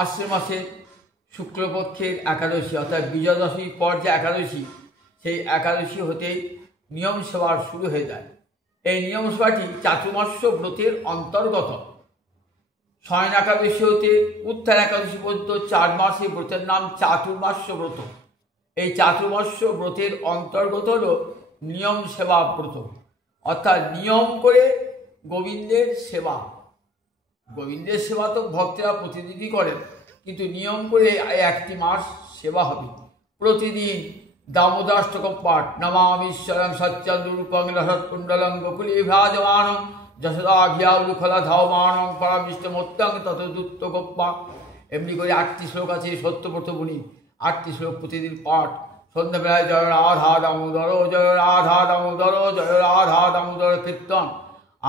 আশ্বিন মাসের শুক্লপক্ষের একাদশী অর্থাৎ বিজয়া দশমীর পর যে একাদশী, সেই একাদশী হতেই নিয়ম সেবা শুরু হয়ে যায়। এই নিয়ম সেবাটি চাতুর্মাস্য ব্রতের অন্তর্গত। শয়ন একাদশী হতে উত্থান একাদশী পর্যন্ত 4 মাসের ব্রতের নাম চাতুর্মাস্য ব্রত। এই চাতুর্মাস্য ব্রতের অন্তর্গত হল নিয়ম সেবা ব্রত, অর্থাৎ নিয়ম করে গোবিন্দের সেবা। গোবিন্দের সেবা তো ভক্তরা প্রতিদিনই করেন, কিন্তু নিয়ম করে একটি মাস সেবা হবে। প্রতিদিন দামোদরাষ্টকম পাঠ, নমামিশ্বরং সচ্চন্দ্ররূপং রসৎকুণ্ডলং গোকুলে বিরাজমানং যশোদাভিয়াবলুখলা ধাবমানং পরামিষ্টমোত্তং ততদূত্ত গোপ্পা। এমনি করে 8টি শ্লোক আছে সত্যব্রত মুনি, 8টি শ্লোক প্রতিদিন পাঠ। সন্ধ্যাবেলায় জয় রাধা দামোদর, জয় রাধা দামোদর, জয় রাধা দামোদর কীর্তন,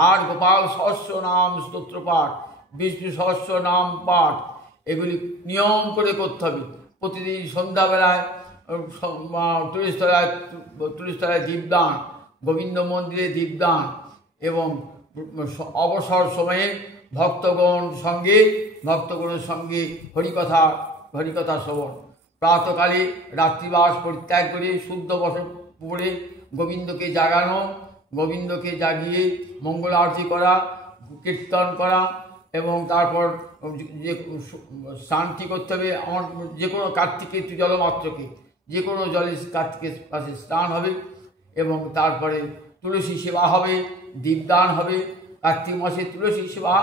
আর গোপাল সহস্র নাম স্তোত্র পাঠ, বিষ্ণু সহস্র নাম পাঠ, এগুলি নিয়ম করে করতে হবে। প্রতিদিন সন্ধ্যাবেলায় তুলসীতলায় দীপদান, গোবিন্দ মন্দিরে দীপদান, এবং অবসর সময়ে ভক্তগণের সঙ্গে হরিকথা শ্রবণ। প্রাতকালে রাত্রিবাস পরিত্যাগ করে শুদ্ধ বসন পড়ে গোবিন্দকে জাগানো, গোবিন্দকে জাগিয়ে মঙ্গল আরতি করা, কীর্তন করা, এবং তারপর যে স্নানটি করতে হবে। আমার যে কোনো কার্তিকের জলমাত্রকে যে কোনো জলে কার্তিকের পাশে স্নান হবে, এবং তারপরে তুলসী সেবা হবে, দীপদান হবে। কার্তিক মাসে তুলসী সেবা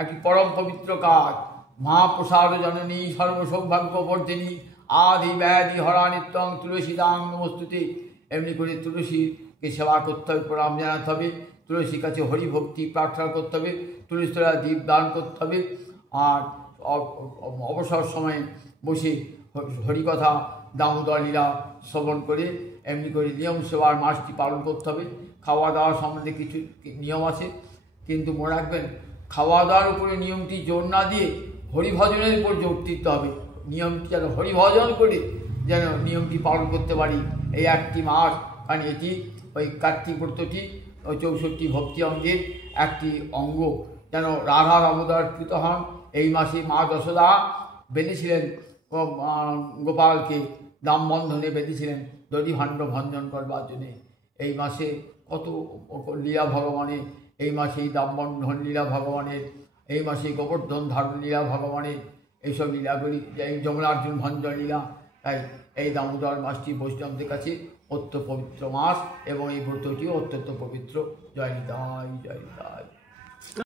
একটি পরম পবিত্র কাজ। মহাপ্রসাদ জননী সর্বসৌভাগ্যবর্ধিনী আদি ব্যাধি হরা নিত্যং তুলসীদাং নমস্তুতে। এমনি করে তুলসীকে সেবা করতে হবে, প্রণাম জানাতে হবে, তুলসীর কাছে হরিভক্তি প্রার্থনা করতে হবে, তুলসীতলায় দীপদান করতে হবে, আর অবসর সময়ে বসে হরিকথা দামোদর লীলা শ্রবণ করে এমনি করে নিয়ম সেবার মাসটি পালন করতে হবে। খাওয়া দাওয়া সম্বন্ধে কিছু নিয়ম আছে, কিন্তু মনে রাখবেন খাওয়া দাওয়ার উপরে নিয়মটি জোর না দিয়ে হরিভজনের উপর জোর দিতে হবে। নিয়মটি যেন হরিভজন করে যেন নিয়মটি পালন করতে পারি এই একটি মাস। কারণ এটি ওই কার্তিক ব্রতটি ওই 64 ভক্তি অঙ্গের একটি অঙ্গ। যেন রাধা দামোদর কৃত হন। এই মাসে মা যশোদা বেঁধেছিলেন গোপালকে, দামবন্ধনে বেঁধেছিলেন দধি ভাণ্ড ভঞ্জন করবার জন্যে। এই মাসে কত লীলা ভগবানের, এই মাসেই দামবন্ধন লীলা ভগবানের, এই মাসে গোবর্ধন ধারণ লীলা ভগবানের, এইসব লীলাগুলি, এই যমুনার্জুন ভঞ্জন লীলা। তাই এই দামোদর মাসটি বৈষ্ণবদের কাছে অত্যন্ত পবিত্র মাস, এবং এই ব্রতটিও অত্যন্ত পবিত্র। জয় নিতাই, জয় নিতাই।